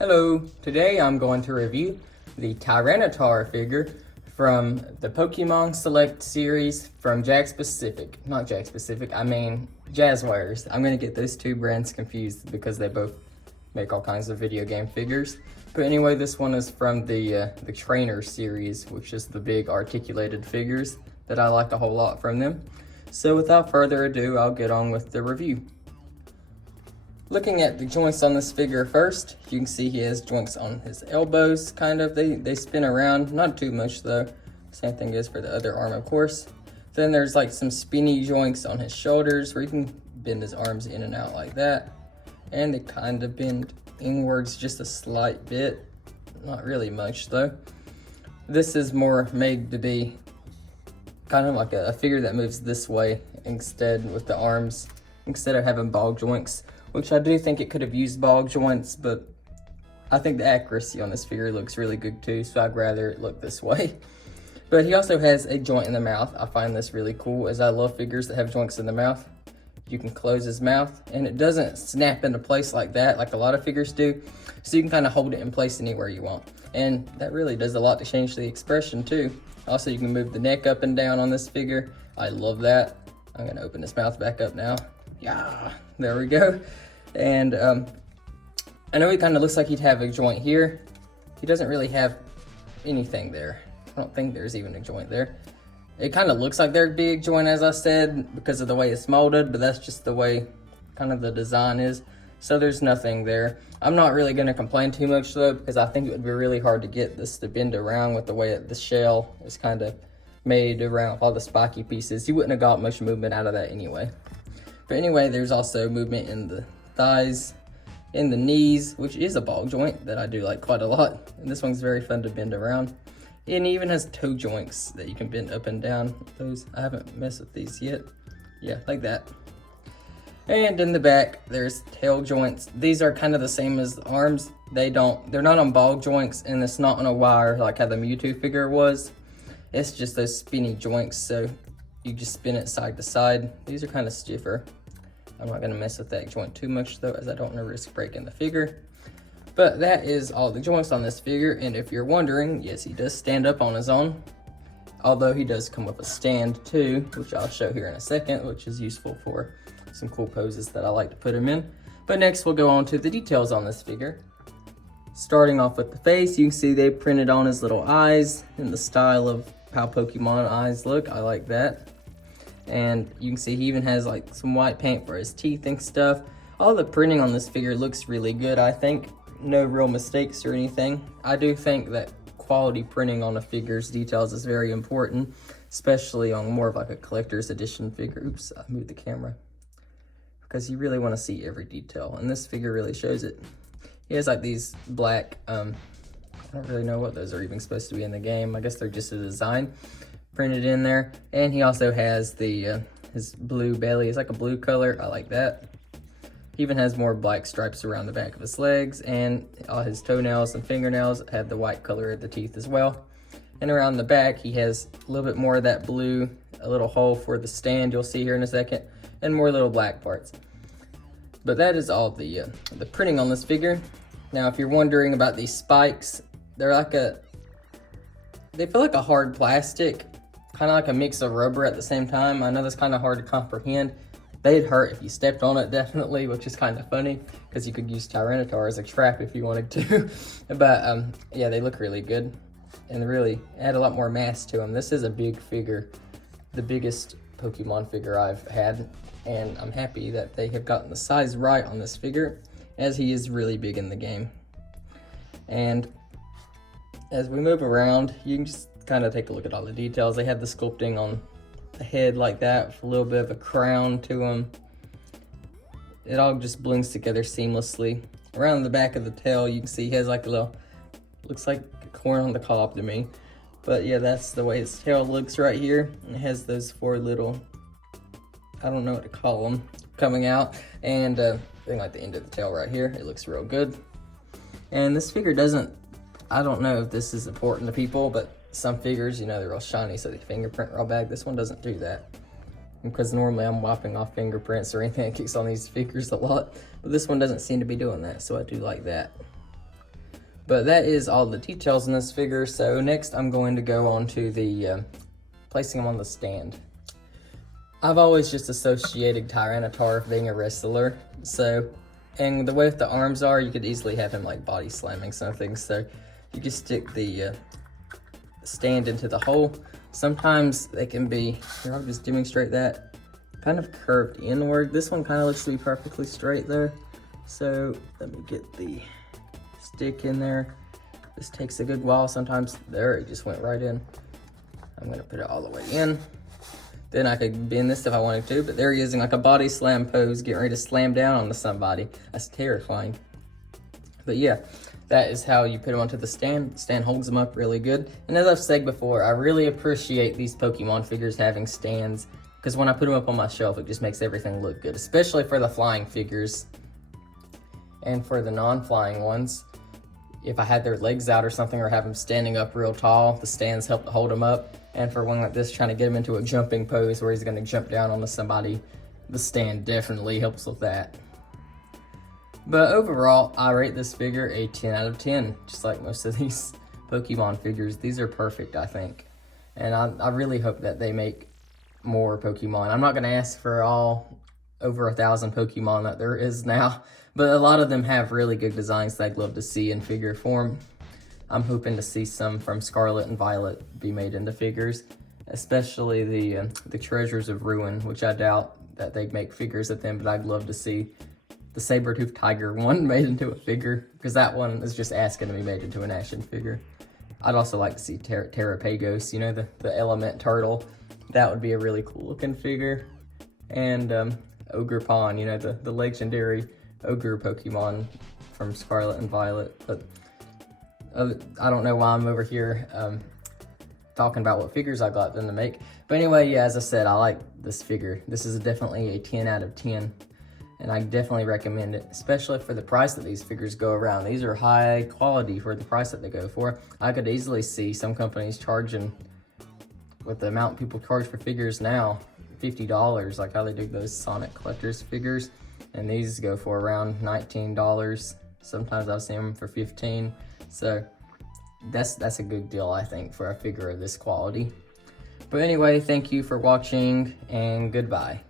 Hello, today I'm going to review the Tyranitar figure from the Pokemon Select series from Jazzwares. I mean Jazzwares. I'm going to get those two brands confused because they both make all kinds of video game figures. But anyway, this one is from the Trainer series, which is the big articulated figures that I like a whole lot from them. So without further ado, I'll get on with the review. Looking at the joints on this figure first, you can see he has joints on his elbows, kind of. They spin around, not too much though. Same thing goes for the other arm, of course. Then there's like some spinny joints on his shoulders where you can bend his arms in and out like that. And they kind of bend inwards just a slight bit. Not really much though. This is more made to be kind of like a figure that moves this way instead with the arms, instead of having ball joints. Which I do think it could have used ball joints, but I think the accuracy on this figure looks really good too, so I'd rather it look this way. But he also has a joint in the mouth. I find this really cool, as I love figures that have joints in the mouth. You can close his mouth, and it doesn't snap into place like that, like a lot of figures do, so you can kind of hold it in place anywhere you want. And that really does a lot to change the expression too. Also, you can move the neck up and down on this figure. I love that. I'm gonna open his mouth back up now. Yeah, there we go. And I know he kind of looks like he'd have a joint here. He doesn't really have anything there. I don't think there's even a joint there. It kind of looks like there'd be a joint, as I said, because of the way it's molded, but that's just the way kind of the design is. So there's nothing there. I'm not really going to complain too much though, because I think it would be really hard to get this to bend around with the way the shell is kind of made around with all the spiky pieces. You wouldn't have got much movement out of that anyway. But anyway, there's also movement in the thighs, in the knees, which is a ball joint that I do like quite a lot. And this one's very fun to bend around. And it even has toe joints that you can bend up and down. Those, I haven't messed with these yet. Yeah, like that. And in the back, there's tail joints. These are kind of the same as the arms. They're not on ball joints, and it's not on a wire like how the Mewtwo figure was. It's just those spinny joints, so you just spin it side to side. These are kind of stiffer. I'm not gonna mess with that joint too much though, as I don't want to risk breaking the figure. But that is all the joints on this figure, and if you're wondering, yes, he does stand up on his own. Although he does come with a stand too, which I'll show here in a second, which is useful for some cool poses that I like to put him in. But next we'll go on to the details on this figure. Starting off with the face, you can see they printed on his little eyes in the style of how Pokemon eyes look. I like that. And you can see he even has like some white paint for his teeth and stuff. All the printing on this figure looks really good, I think. No real mistakes or anything. I do think that quality printing on a figure's details is very important, especially on more of like a collector's edition figure. Oops, I moved the camera. Because you really want to see every detail, and this figure really shows it. He has like these black, I don't really know what those are even supposed to be in the game. I guess they're just a design printed in there. And he also has the his blue belly. It's like a blue color. I like that. He even has more black stripes around the back of his legs, and all his toenails and fingernails have the white color of the teeth as well. And around the back, he has a little bit more of that blue, a little hole for the stand you'll see here in a second, and more little black parts. But that is all the printing on this figure. Now, if you're wondering about these spikes, they're like they feel like a hard plastic, kind of like a mix of rubber at the same time. I know that's kind of hard to comprehend. They'd hurt if you stepped on it, definitely, which is kind of funny because you could use Tyranitar as a trap if you wanted to. But yeah, they look really good and really add a lot more mass to them. This is a big figure, the biggest Pokemon figure I've had, and I'm happy that they have gotten the size right on this figure, as he is really big in the game. And as we move around, you can just kind of take a look at all the details. They have the sculpting on the head like that, with a little bit of a crown to him. It all just blends together seamlessly. Around the back of the tail, you can see he has like a little, looks like a corn on the cob to me. But yeah, that's the way his tail looks right here. It has those four little, I don't know what to call them, coming out. And thing like the end of the tail right here. It looks real good. And this figure doesn't, I don't know if this is important to people, but some figures, you know, they're real shiny, so they fingerprint real bad. This one doesn't do that. Because normally I'm wiping off fingerprints or anything that kicks on these figures a lot. But this one doesn't seem to be doing that, so I do like that. But that is all the details in this figure. So next I'm going to go on to the placing them on the stand. I've always just associated Tyranitar with being a wrestler. So, and the way the arms are, you could easily have him like body slamming something. So you just stick the stand into the hole. Sometimes they can be, here I'll just demonstrate that, kind of curved inward. This one kind of looks to be perfectly straight there. So let me get the stick in there. This takes a good while. Sometimes there, it just went right in. I'm gonna put it all the way in. Then I could bend this if I wanted to, but they're using like a body slam pose, getting ready to slam down onto somebody. That's terrifying. But yeah, that is how you put them onto the stand. The stand holds them up really good. And as I've said before, I really appreciate these Pokemon figures having stands, because when I put them up on my shelf, it just makes everything look good, especially for the flying figures. And for the non-flying ones, if I had their legs out or something, or have them standing up real tall, the stands help to hold them up. And for one like this, trying to get him into a jumping pose where he's gonna jump down onto somebody, the stand definitely helps with that. But overall, I rate this figure a 10 out of 10, just like most of these Pokemon figures. These are perfect, I think. And I really hope that they make more Pokemon. I'm not gonna ask for all over 1,000 Pokemon that there is now, but a lot of them have really good designs that I'd love to see in figure form. I'm hoping to see some from Scarlet and Violet be made into figures, especially the Treasures of Ruin, which I doubt that they'd make figures of them, but I'd love to see the saber-toothed tiger one made into a figure, because that one is just asking to be made into an action figure. I'd also like to see Terrapagos, you know, the element turtle. That would be a really cool looking figure. And Ogre Pond, you know, the legendary ogre Pokemon from Scarlet and Violet. But I don't know why I'm over here talking about what figures I got them to make. But anyway, yeah, as I said, I like this figure. This is definitely a 10 out of 10. And I definitely recommend it, especially for the price that these figures go around. These are high quality for the price that they go for. I could easily see some companies charging, with the amount people charge for figures now, $50, like how they do those Sonic Collectors figures. And these go for around $19. Sometimes I've seen them for $15. So that's a good deal, I think, for a figure of this quality. But anyway, thank you for watching, and goodbye.